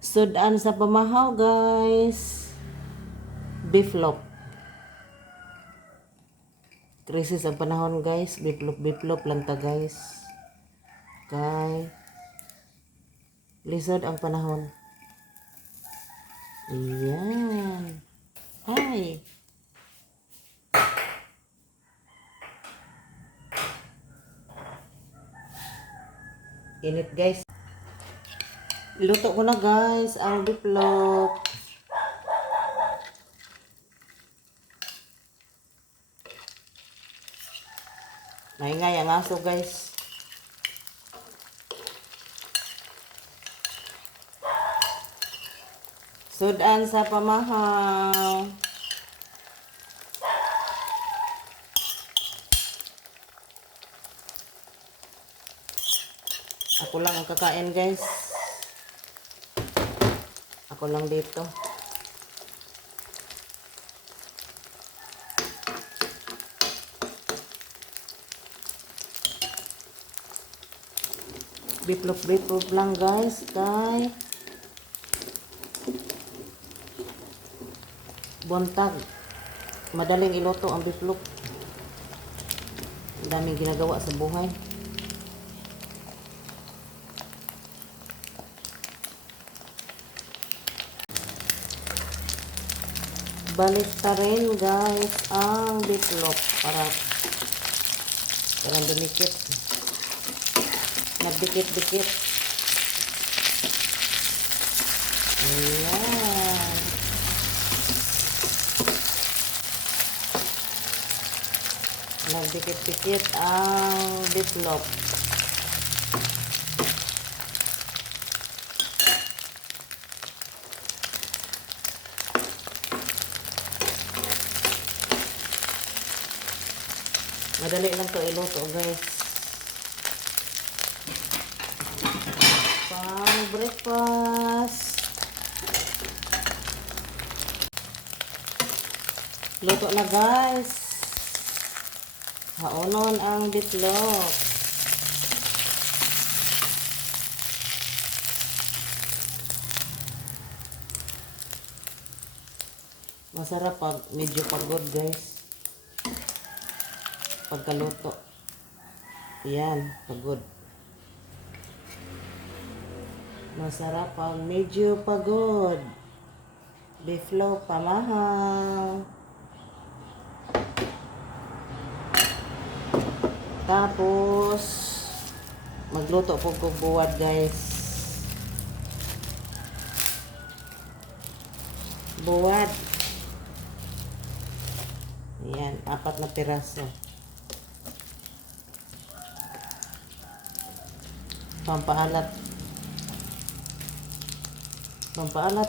Sudan sa pamahaw, guys. Beeflop. Krisis ang panahon, guys. Beeflop lang ta, guys. Kay lisod ang panahon. Ayan. Hi. Init, guys. Luto ko na, guys, ang beeflop. Maingay ang aso, guys. Sudan sa pamahaw. Ako lang ang kakain, guys. Ako lang dito. Beeflop lang, guys. Kay buntag. Madaling iluto ang beeflop. Ang daming ginagawa sa buhay. Balik ta rin, guys, ang beeflop para dumikit. Nagdikit-dikit. Ayan. Nagdikit-dikit ang beeflop. Madali lang ito iluto, guys. Pang breakfast. Luto na, guys. Haonon ang beeflop. Masarap pag medyo pagod, guys. Pagkaluto. Yan, pagod. Masarap pag medyo pagod. Beeflop pamahaw. Tapos magluto po kong buwad, guys. Buwad. Yan, 4 na piraso. Pampaalat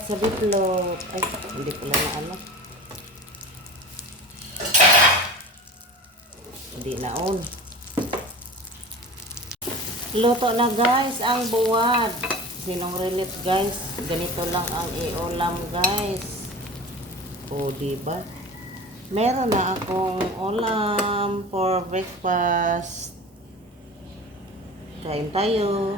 sa beeflop. Ay, hindi ko lang na ano. Hindi na on. Luto na, guys, ang buwad. Sinong relate, guys? Ganito lang ang i-ulam, guys. O, diba? Meron na akong ulam for breakfast. Kain tayo.